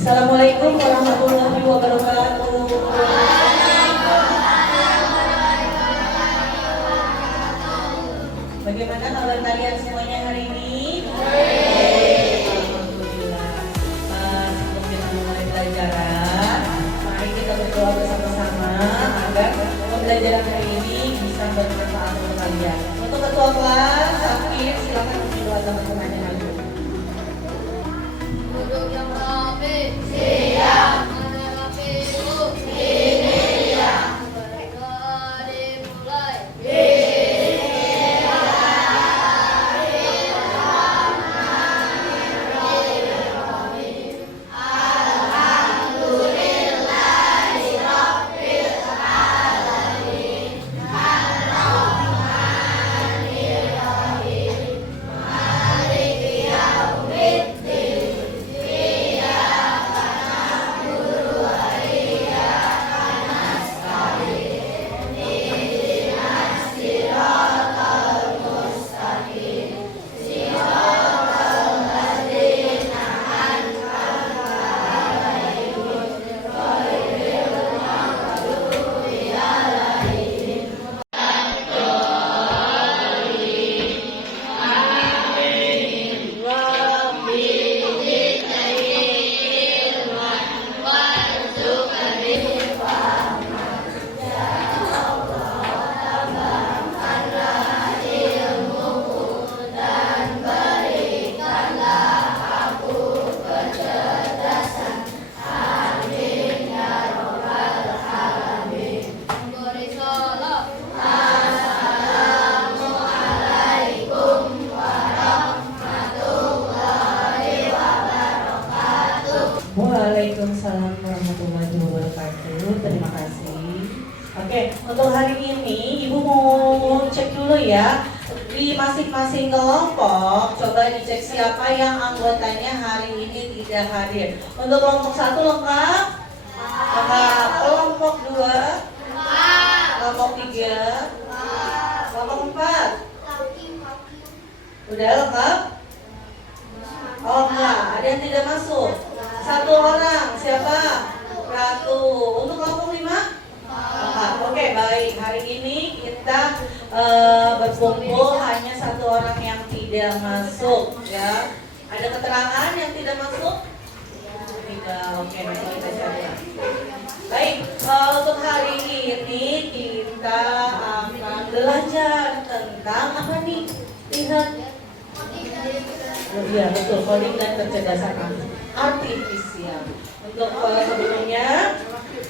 Assalamualaikum warahmatullahi wabarakatuh. Bagaimana kabar kalian semuanya hari ini? Alhamdulillah. Sebelum kita mulai pelajaran, mari kita berdoa bersama-sama agar pembelajaran hari ini bisa bermanfaat untuk kalian. Untuk ketua kelas, Syakir, silakan berdoa teman-teman yang lain. Duduk yang rapi, siap. Mana rapi duduk, ini ya. Berdoa dimulai. Waalaikumsalam warahmatullahi wabarakatuh. Terima kasih. Oke, untuk hari ini Ibu mau cek dulu ya. Di masing-masing kelompok, coba dicek siapa yang anggotanya hari ini tidak hadir. Untuk kelompok 1 lengkap? Lengkap. Kelompok 2? Kelompok 3? Kelompok 4? Udah lengkap? Oh enggak, ada yang tidak masuk. 1 orang, siapa? Ratu. Untuk kelompok 5? Lengkap. Oke, baik. Hari ini kita berkumpul hanya 1 orang yang tidak masuk, ya. Ada keterangan yang tidak masuk? Tidak. Oke, nanti kita cari. Baik, untuk hari ini kita akan belajar tentang apa nih? Lihat. Oh iya, betul, coding dan kecerdasan artifisial. Untuk sebelumnya,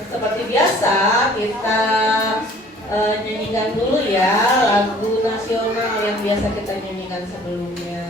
seperti biasa kita nyanyikan dulu ya lagu nasional yang biasa kita nyanyikan sebelumnya.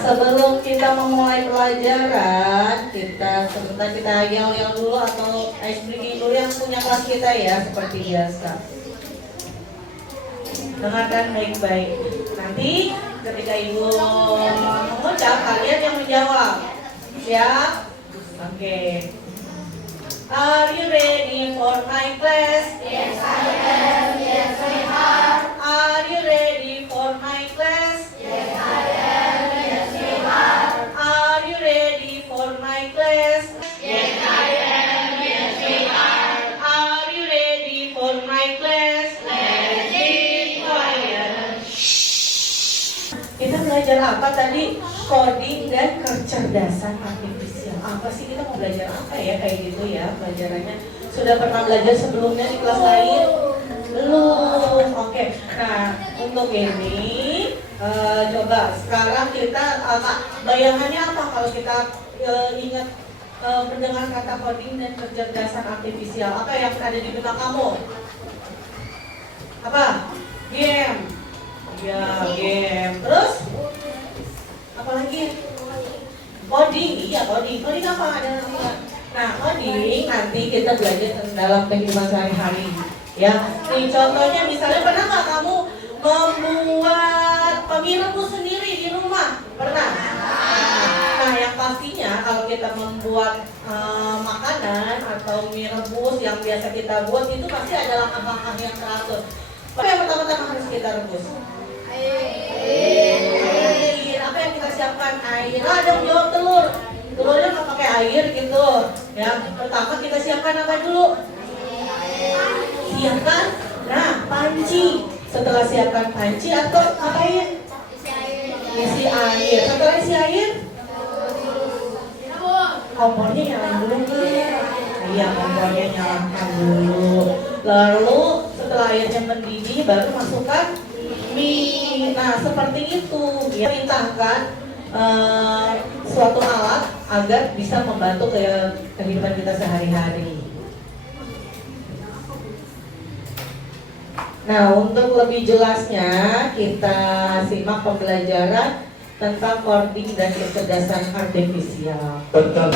Sebelum kita memulai pelajaran, sebentar kita yel-yel dulu atau ice breaking dulu yang punya kelas kita ya, seperti biasa. Dengarkan baik-baik. Nanti ketika Ibu mengucap, kalian yang menjawab. Siap? Oke. Are you ready for my class? Yes, I am. Yes, I are. Are you ready for my class? Yes, I am. Yes, we are. Are you ready for my class? Yes, I am. Yes, we are. Are you ready for my class? Let's be quiet. Kita belajar apa tadi? Coding dan kecerdasan artifisial. Apa sih kita mau belajar apa ya kayak gitu ya pelajarannya? Sudah pernah belajar sebelumnya di kelas lain? Belum. Oke. Nah, untuk ini coba sekarang kita bayangannya apa kalau kita ingat mendengar kata coding dan kecerdasan artifisial? Apa yang ada di benak kamu? Apa? Game. Ya, game. Terus? Apa lagi? Coding. Iya, coding. Coding apa? Ada apa? Nah, coding nanti kita belajar dalam kehidupan sehari-hari. Ya, nih contohnya misalnya pernah nggak kamu membuat pemilu sendiri di rumah? Pernah? Nah, yang pastinya kalau kita membuat makanan atau mie rebus yang biasa kita buat itu pasti ada langkah-langkah yang teratur. Apa yang pertama-tama harus kita rebus? Air. Apa yang kita siapkan? Air. Ada yang jawab telur. Telurnya nggak pakai air gitu. Ya, pertama kita siapkan apa dulu? Siapkan. Nah, panci. Setelah siapkan panci atau ngapain? Isi air. Setelah isi air? Kompornya nyalain dulu nih. Iya, kompornya nyalakan dulu. Lalu setelah airnya mendidih baru masukkan mie. Nah, seperti itu. Ya, perintahkan suatu alat agar bisa membantu kehidupan kita sehari-hari. Nah, untuk lebih jelasnya kita simak pembelajaran tentang coding dan kecerdasan artifisial. Betul.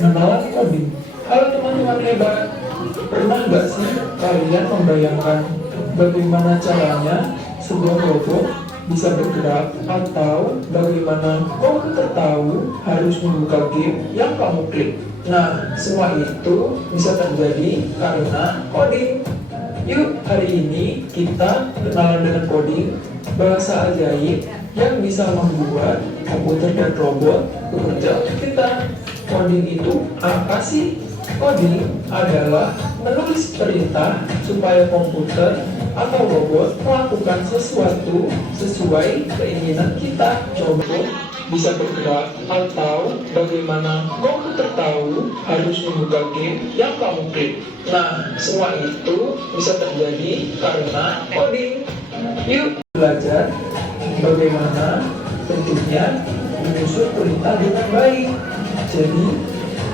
Kenalan coding. Halo teman-teman hebat. Pernah nggak sih kalian membayangkan bagaimana caranya sebuah robot bisa bergerak atau bagaimana komputer tahu harus membuka game yang kamu klik? Nah, semua itu bisa terjadi karena coding. Yuk, hari ini kita kenalan dengan coding, bahasa ajaib yang bisa membuat komputer dan robot bekerja untuk kita. Coding itu apa sih? Coding adalah menulis perintah supaya komputer atau robot melakukan sesuatu sesuai keinginan kita. Contoh, bisa bergerak atau bagaimana komputer tahu harus membuka game yang kamu klik. Nah, semua itu bisa terjadi karena coding. Yuk belajar bagaimana tentunya menyusun perintah dengan baik. Jadi,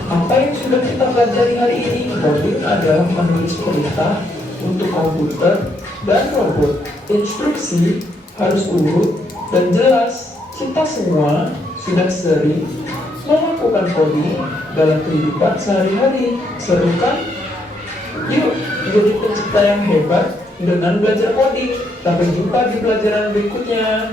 apa yang sudah kita pelajari hari ini? Coding adalah menulis perintah untuk komputer dan robot. Instruksi harus urut dan jelas. Kita semua sudah sering melakukan coding dalam kehidupan sehari-hari. Seru kan? Yuk, jadi pencipta yang hebat dengan belajar coding. Sampai jumpa di pelajaran berikutnya.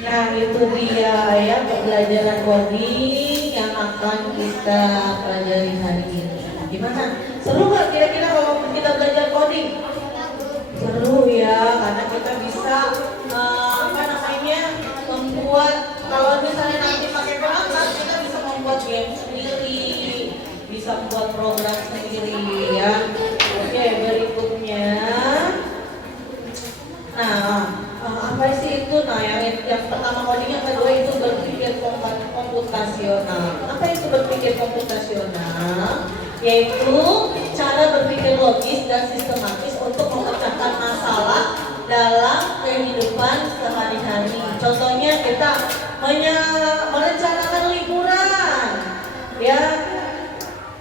Nah, itu dia ya pembelajaran coding yang akan kita pelajari hari ini. Gimana? Seru nggak kira-kira kalau kita belajar coding? Seru ya, karena kita bisa membuat, kalau misalnya nanti pakai perangkat, kita bisa membuat game sendiri, bisa membuat program sendiri ya. Oke, berikutnya. Nah, apa sih itu? Nah, yang pertama coding, yang kedua itu berpikir komputasional. Apa itu berpikir komputasional? Yaitu cara berpikir logis dan sistematis untuk memecahkan masalah dalam kehidupan sehari-hari. Contohnya kita merencanakan liburan, ya,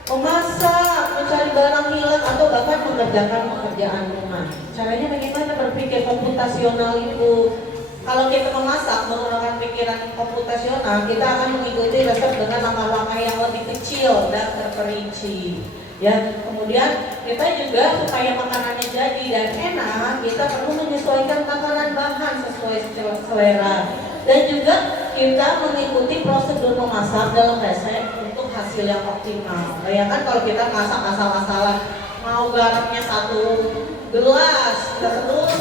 memasak, mencari barang hilang, atau bahkan mengerjakan pekerjaan rumah. Caranya bagaimana berpikir komputasional itu? Kalau kita memasak menggunakan pikiran komputasional, kita akan mengikuti resep dengan langkah-langkah yang lebih kecil dan terperinci. Ya, kemudian kita juga supaya makanannya jadi dan enak, kita perlu menyesuaikan takaran bahan sesuai selera. Dan juga kita mengikuti prosedur memasak dalam resep untuk hasil yang optimal. Bayangkan kalau kita masak asal-asalan, mau garamnya 1 gelas, terus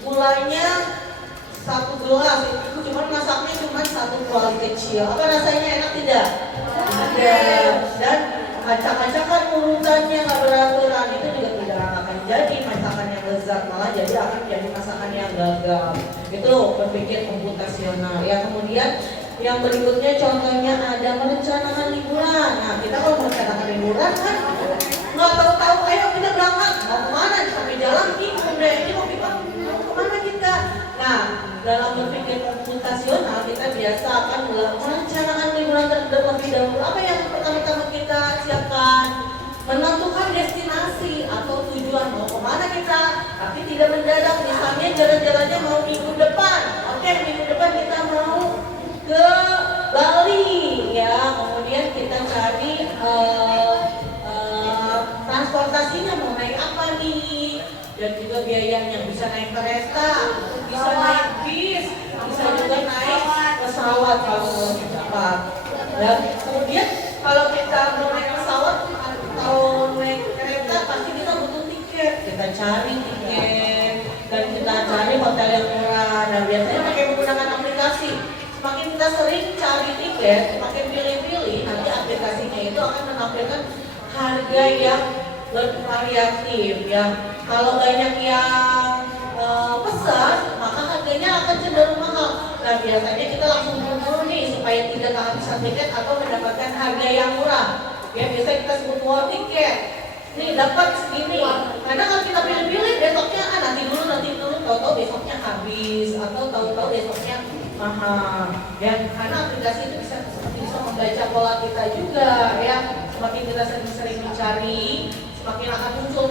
gulanya 1 gelas, itu cuma masaknya cuma 1 kuali kecil. Apa rasanya enak tidak? Ada. Dan acak-acakan urutannya nggak beraturan, itu juga tidak akan jadi masakan yang lezat, malah jadi akan jadi masakan yang gagal. Itu berpikir komputasional. Ya, kemudian yang berikutnya contohnya ada merencanakan liburan. Nah, kita kalau merencanakan liburan kan nggak tahu-tahu, ayo kita berangkat, mau kemana? Sampai jalan bingung deh, ini mau kemana kita? Nah, dalam berpikir komputasional kita biasa akan merencanakan liburan jalan-jalannya mau minggu depan. Oke, minggu depan kita mau ke Bali ya. Kemudian kita cari transportasinya mau naik apa nih, dan juga biayanya bisa naik kereta, bisa naik bis, bisa juga naik pesawat kalau mau cepat. Dan kemudian kalau kita mau naik pesawat atau naik kereta pasti kita butuh tiket. Kita cari tiket dan kita cari hotel yang murah. Dan biasanya pakai menggunakan aplikasi. Semakin kita sering cari tiket, semakin pilih-pilih, nanti aplikasinya itu akan menampilkan harga yang bervariatif ya. Kalau banyak yang pesan, maka harganya akan cenderung mahal. Nah biasanya kita langsung buru-buru nih supaya tidak kehabisan tiket atau mendapatkan harga yang murah. Ya biasa kita sebut war tiket. Nih dapat segini. Karena kalau kita pilih-pilih besoknya nanti dulu, tahu-tahu besoknya habis atau tahu-tahu besoknya mahal. Ya karena aplikasi itu bisa membaca pola kita juga ya. Semakin kita sering mencari, semakin akan muncul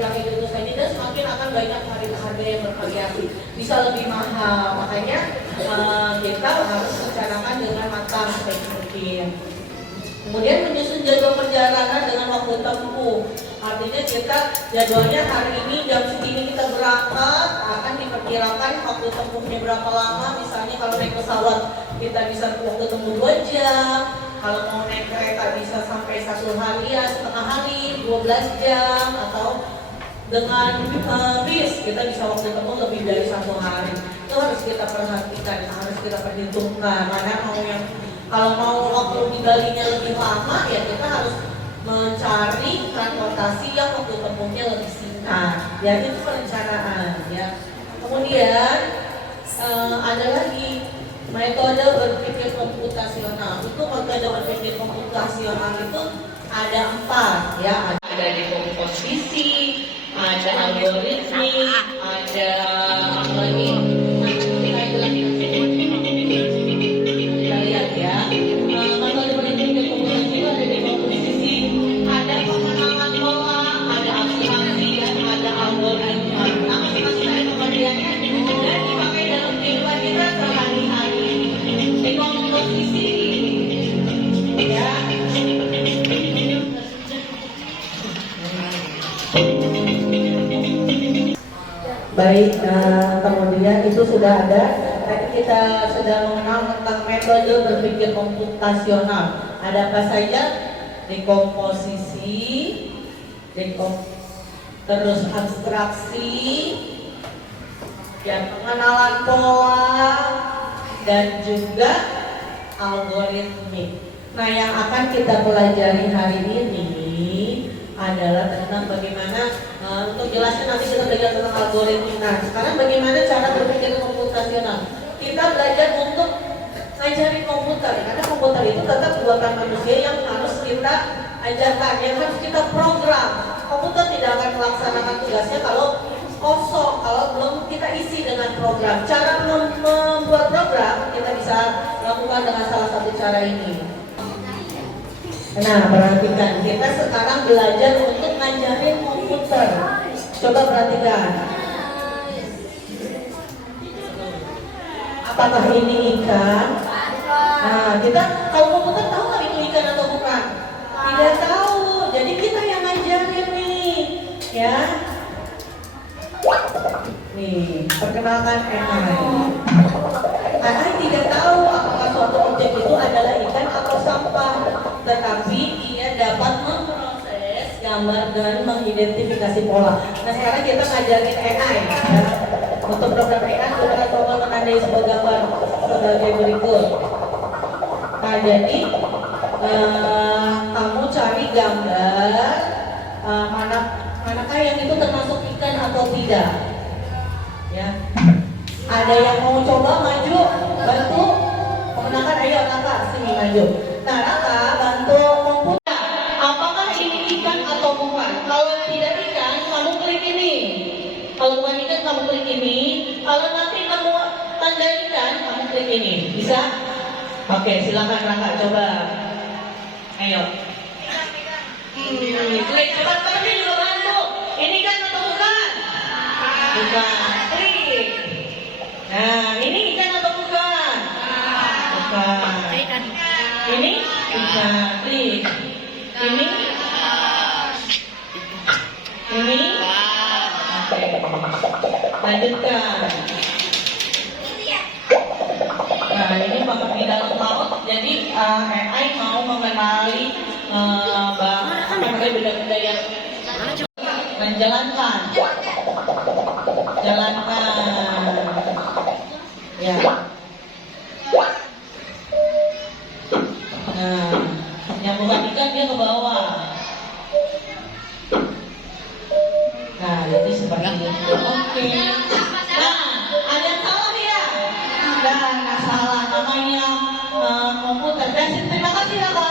yang itu saja, dan semakin akan banyak harga yang bervariasi, bisa lebih mahal. Makanya kita harus rencanakan dengan matang sebaik mungkin. Kemudian menyusun jadwal perjalanan dengan waktu tempuh. Artinya kita jadwalnya hari ini jam segini kita berangkat, akan diperkirakan waktu tempuhnya berapa lama. Misalnya kalau naik pesawat kita bisa waktu tempuh 2 jam. Kalau mau naik kereta bisa sampai 1 hari ya, setengah hari, 12 jam. Atau dengan bis kita bisa waktu tempuh lebih dari 1 hari. Itu harus kita perhatikan, harus kita perhitungkan. Mana mau yang kalau mau waktu di Balinya lebih lama ya kita harus mencari transportasi yang waktu tempuhnya lebih singkat. Ya itu perencanaan ya. Kemudian ada lagi metode berpikir komputasional. Itu metode berpikir komputasional itu ada 4 ya. Ada dekomposisi, ada algoritmik, ada apa lagi? Kita lihat ya. Metode berpikir komputasi itu ada dekomposisi, ada pengenalan pola, ada abstraksi, ada algoritma. Nah, masing-masing pengertiannya dan dipakai dalam kehidupan kita sehari-hari. Dekomposisi ya. Baik, kemudian itu sudah ada. Tadi kita sudah mengenal tentang metode berpikir komputasional. Ada apa saja? Dekomposisi, terus abstraksi, ya, pengenalan pola, dan juga algoritmik. Nah, yang akan kita pelajari hari ini adalah tentang bagaimana untuk jelasnya nanti kita belajar tentang algoritmik. Nah, sekarang bagaimana cara berpikir komputasional? Kita belajar untuk ngajarin komputer, karena komputer itu tetap buatan manusia yang harus kita ajarkan, yang harus kita program. Komputer tidak akan melaksanakan tugasnya kalau kosong, kalau belum kita isi dengan program. Cara membuat program kita bisa lakukan dengan salah satu cara ini. Nah, perhatikan, kita sekarang belajar untuk ngajarin komputer. Coba perhatikan. Apakah ini ikan? Nah, kita kalau komputer tahu nggak itu ikan atau bukan? Tidak tahu. Jadi kita yang ngajarin nih, ya. Nih, perkenalkan AI. AI tidak tahu apakah suatu objek itu adalah ikan atau sampah, tetapi ia dapat memproses gambar dan mengidentifikasi pola. Nah, sekarang kita ngajarin AI. Ya. Untuk program AI, kita coba menandai sebuah gambar sebagai berikut. Nah, jadi kamu cari gambar manakah yang itu termasuk ikan atau tidak. Ya. Ada yang mau coba maju, bantu kemenangan, ayo Raka, sini maju. Nah, Raka bantu komputer. Apakah ini ikan atau bukan? Kalau tidak ikan, kamu klik ini. Kalau bukan ikan, kamu klik ini. Kalau nanti kamu tanda ikan, kamu klik ini. Bisa? Oke, silakan Raka, coba. Ayo. Klik, coba teman juga bantu. Ini kan atau bukan? Bukan. Nah, ini ikan atau bukan? Bukan. Ini ikan. Ini. Ini. Oke. Lanjutkan. Nah, ini bakal di dalam laut. Jadi AI mau mengenali benda-benda yang menjalankan. Jalankan. Ya. Nah, yang bukan ikan dia ke bawah. Nah, jadi seperti itu. Oke. Nah, ada yang salah ya? Nggak salah. Namanya komputer. Terima kasih ya, Kak.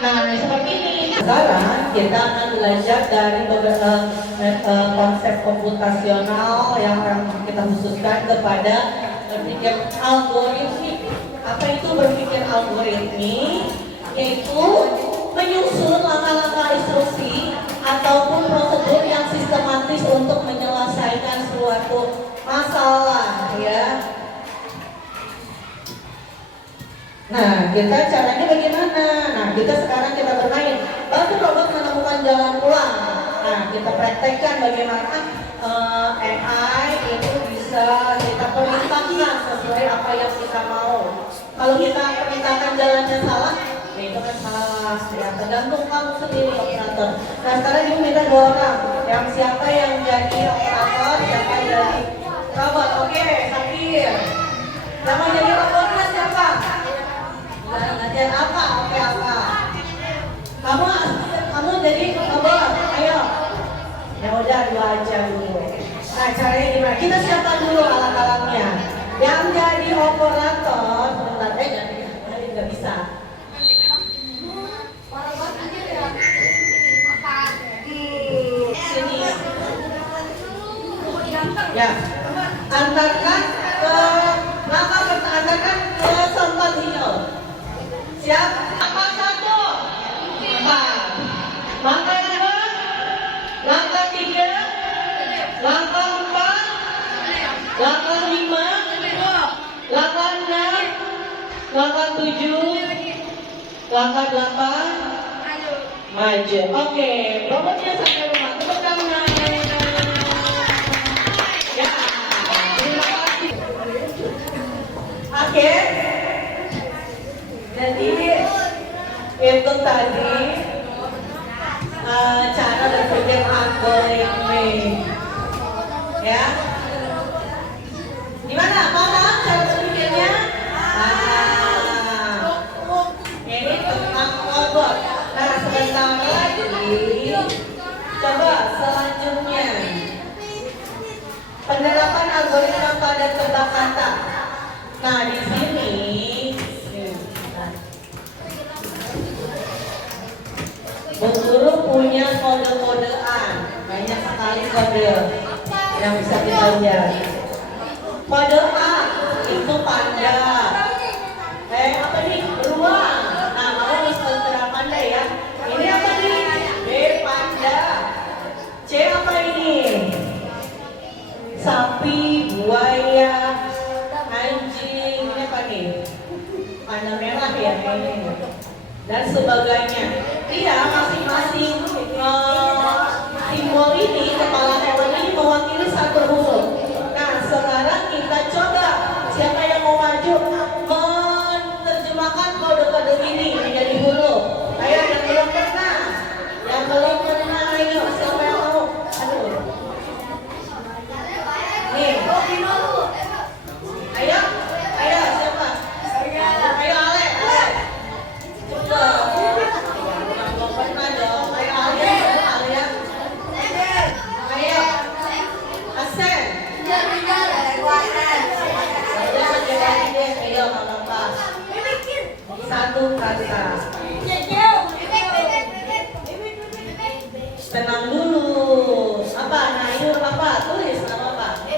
Nah, seperti ini. Sekarang kita akan belajar dari beberapa konsep komputasional yang kita khususkan kepada berpikir algoritmik. Apa itu berpikir algoritmik? Yaitu menyusun langkah-langkah instruksi ataupun prosedur yang sistematis untuk menyelesaikan suatu masalah, ya. Nah, kita caranya bagaimana? Nah, sekarang kita bermain. Bantu robot menemukan jalan pulang. Nah, kita praktekkan bagaimana AI itu bisa kita perintahkan sesuai apa yang kita mau. Kalau kita perintahkan jalannya salah, ya itu kan salah. Ya, tergantung kamu sendiri operator. Nah, sekarang ibu minta 2 orang. Yang siapa yang jadi operator, siapa yang jadi robot. Oke, Sakir. Yang mau jadi robotnya siapa? Latihan apa? Oke, apa? Kamu jadi robot. Ayo. Ya udah 2 aja dulu. Nah, caranya gimana? Kita siapkan dulu alat-alatnya. Yang jadi operator, sebentar, nggak bisa. Sini. Ya, antarkan ke tempat hijau. Siap? Langkah 1, 4. Langkah 2, langkah 3, langkah 4, langkah 5, langkah 6, langkah 7, langkah 8, maju. Oke, robotnya sampai rumah. Tepuk tangan. Ya, terima kasih. Oke. Jadi itu tadi cara berpikir algoritmik, ya. Gimana? Mau tahu cara berpikirnya? Ini tentang robot. Nah, sebentar lagi, coba selanjutnya penerapan algoritma pada tebak kata. Nah, di sini Bu Guru punya kode-kodean, banyak sekali kode yang bisa kita lihat. Kode A itu panda. Apa nih? Beruang. Nah, kamu harus terang panda ya. Ini apa nih? B panda. C apa ini? Sapi, buaya, anjing. Ini apa nih? Panda merah ya ini. Dan sebagainya. Iya, masing-masing simbol ini, kepala hewan ini mewakili satu huruf. Nah, sekarang kita coba siapa yang mau maju menerjemahkan kode-kode ini menjadi huruf. Ayo yang belum pernah, ayo siapa yang mau? Aduh. Nih, ayo siapa? Ayo Ale. Coba. Satu kata. Tenang dulu. Apa? Nah, ini apa? Tulis nama apa?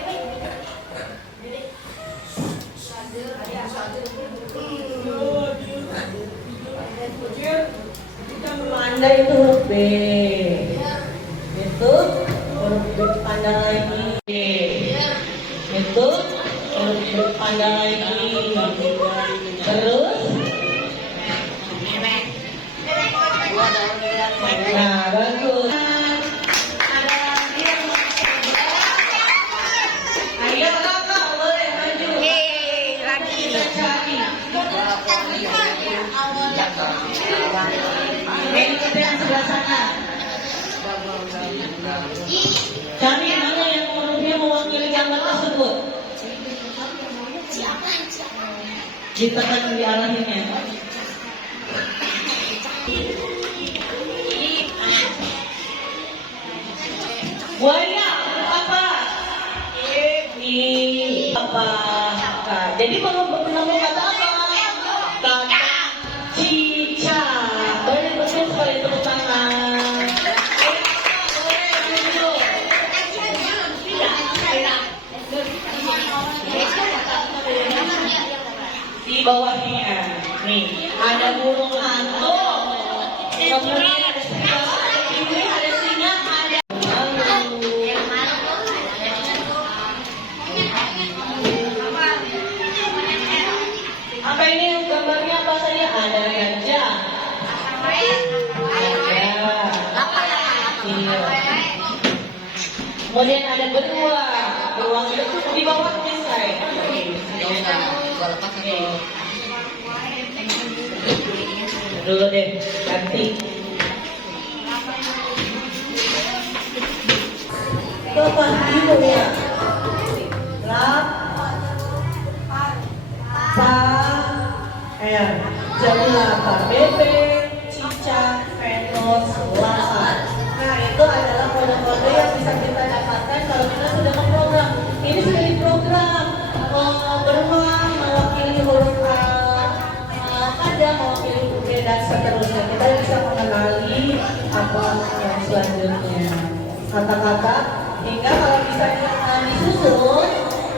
Panda itu huruf B. Itu huruf B, panda lagi. Itu Pandang lagi. Terus. Nah, bagus. Ada lagi yang mau ayo kakak boleh maju. Lagi. Kita cari. Ikuti yang sebelah sana. Cari mana yang hurufnya mewakili gambar tersebut. Ditekan diarahinnya. Buaya apa? Apa? Jadi menemu kata apa? Kata cicak. Betul sekali, tepuk tangan. Di bawahnya nih ada burung hantu, kemudian ada serigala, ada penguin, ada singa, ada apa ini gambarnya apa saja? Ada gajah, kemudian ada beruang itu di bawahnya saya. Dulu deh, ganti. Kapan ibu ya? Rap, jadi apa? Bebek, cicak, venus, lalat. Nah itu adalah kode-kode yang bisa kita dapatkan kalau kita sudah memprogram. Ini sudah diprogram. Beruang mewakili huruf A, ada mewakili huruf B dan seterusnya. Kita bisa mengenali apa yang selanjutnya. Kata-kata hingga kalau bisa disusun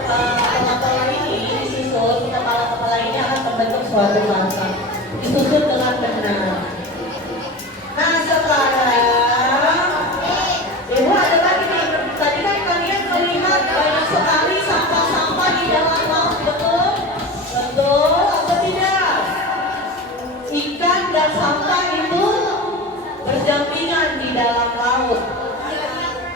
kepala ini disusun, kepala ini akan membentuk suatu kata. Disusun dengan benar. Nah sekarang ibu ada lagi nih. Tadi kan kalian melihat banyak sekali sampah-sampah di dalam laut, betul? Betul atau tidak? Ikan dan sampah itu berdampingan di dalam laut.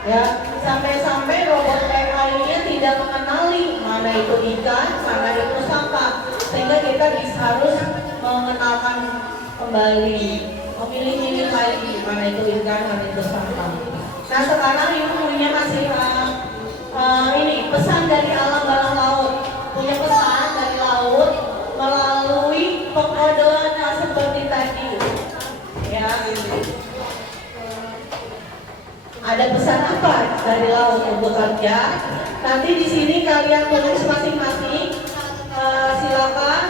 Ya, sampai-sampai robot AI-nya tidak mengenali mana itu ikan, mana itu sampah, sehingga kita harus mengenalkan kembali, memilih-milih lagi mana itu ikan, mana itu sampah. Nah sekarang ibu punya masih ini pesan dari alam bawah laut, punya pesan dari laut melalui pengodean seperti tadi. Ya, ada pesan apa dari laut untuk kerja? Nanti di sini kalian tulis masing-masing. Silakan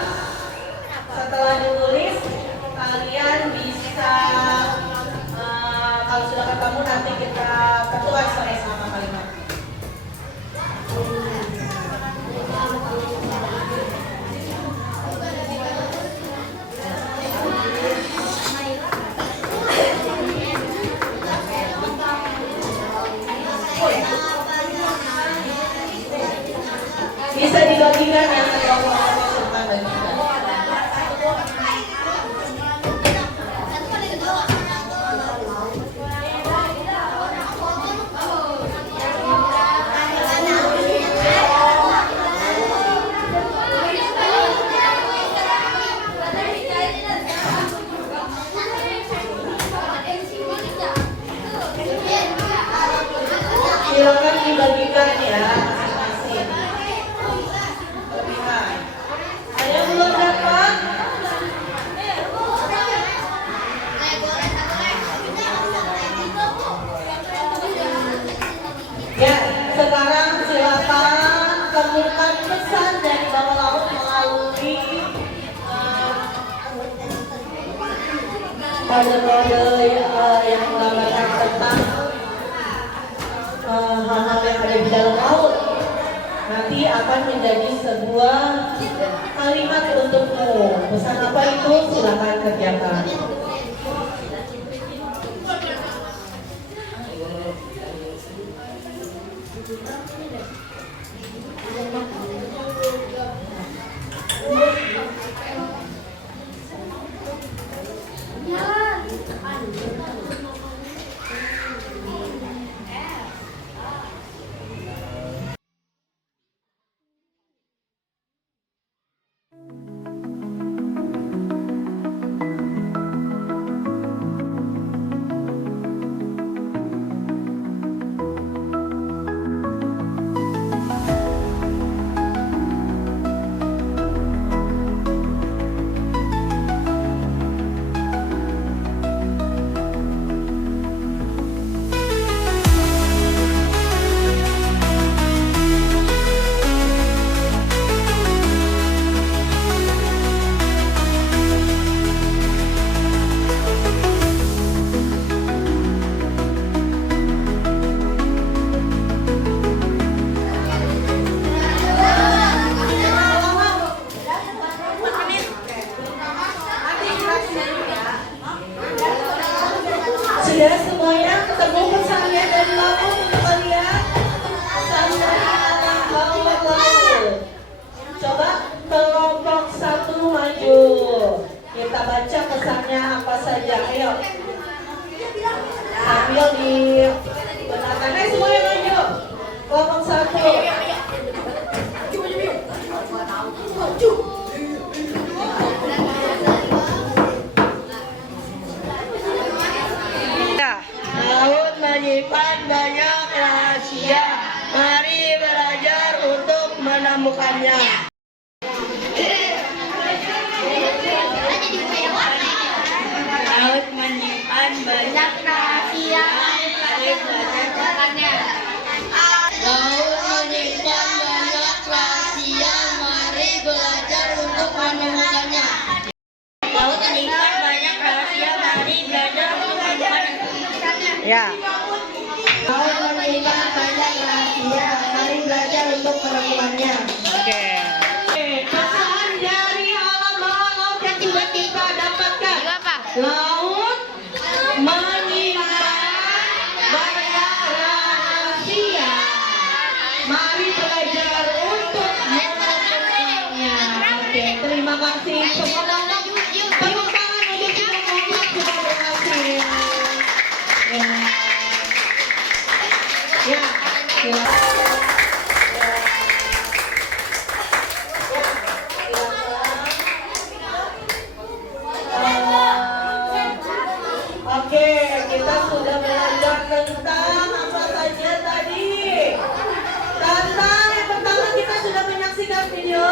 setelah ditulis kalian bisa kalau sudah ketemu nanti kita ketuan sama kalimat. Bisa dibagikan yang kelompok-kelompok bagikan. Silakan dibagikan ya. Ada yang belum dapat? Ya, sekarang silakan temukan pesan dari bawah laut melalui kode-kode yang menggambarkan tentang hal-hal yang ada di dalam laut. Nanti akan menjadi sebuah kalimat untukmu. Pesan apa itu? Silakan kerjakan. Udah semuanya ketemu pesannya dari laut untuk kalian. Pesan dari anak bawah laut. Coba kelompok 1 maju. Kita baca pesannya apa saja. Ayo. Sambil dibenarkan. Semuanya maju. Kelompok 1. Laut menyimpan banyak rahasia. Mari belajar untuk menemukannya. Laut menyimpan banyak rahasia. Mari belajar tentangnya. Laut menyimpan banyak rahasia. Mari belajar untuk menemukannya. Laut menyimpan banyak rahasia. Mari belajar untuk menemukannya. Ya. Laut menyimpan banyak rahasia. Mari belajar untuk menemukannya. Oke. Pesan dari alam bawah laut yang sudah kita dapatkan. Laut menyimpan banyak rahasia. Mari belajar untuk menemukannya. Oke, terima kasih semua. Tepuk tangan untuk semua kelompok sudah berhasil. Ya, silakan. Oke, kita sudah belajar tentang apa saja tadi. Tentang yang pertama kita sudah menyaksikan video.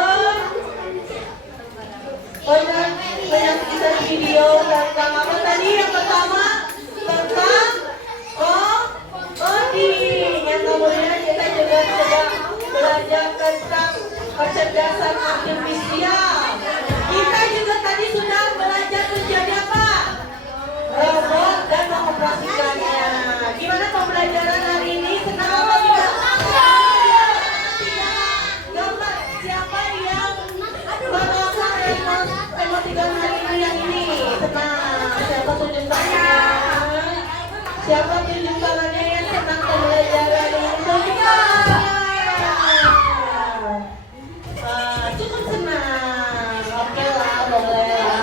Menyaksikan video tentang apa tadi? Yang pertama tentang coding. Yang kemudian kita juga coba belajar tentang kecerdasan artifisial. Kita juga tadi sudah belajar menjadi apa? Robot dan mengoperasikannya. Gimana pembelajaran hari ini? Senang apa tidak? Gambar siapa yang merasa emoticon hari ini yang ini? Senang. Siapa tunjuk tangannya? Siapa tunjuk tangannya yang senang pembelajaran ini? Tunjuk tangan. Cukup senang. Oke lah, boleh.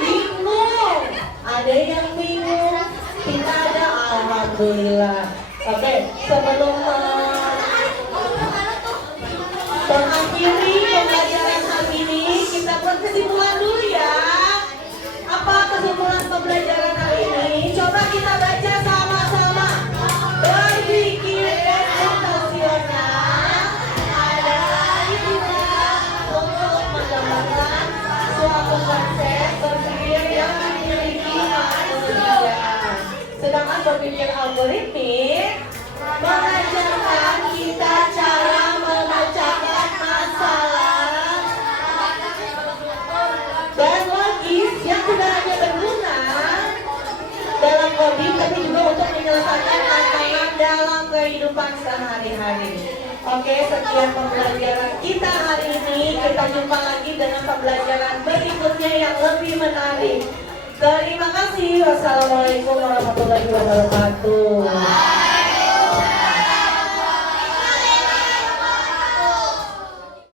Bingung. Ada yang bingung, kita ada, alhamdulillah. Oke, sebelum mengakhiri pembelajaran hari ini, kita buat kesimpulan dulu ya. Apa kesimpulan pembelajaran hari ini? Coba kita baca sama-sama. Berpikir emosional adalah juga untuk mengembangkan suatu konsep berpikir yang dimiliki manusia. Sedangkan berpikir algoritmik mengajarkan kita cara memecahkan masalah dan logis yang tidak hanya berguna dalam coding tapi juga untuk menyelesaikan tantangan dalam kehidupan sehari-hari. Oke, sekian pembelajaran kita hari ini. Kita jumpa lagi dengan pembelajaran berikutnya yang lebih menarik. Terima kasih. Wassalamualaikum warahmatullahi wabarakatuh.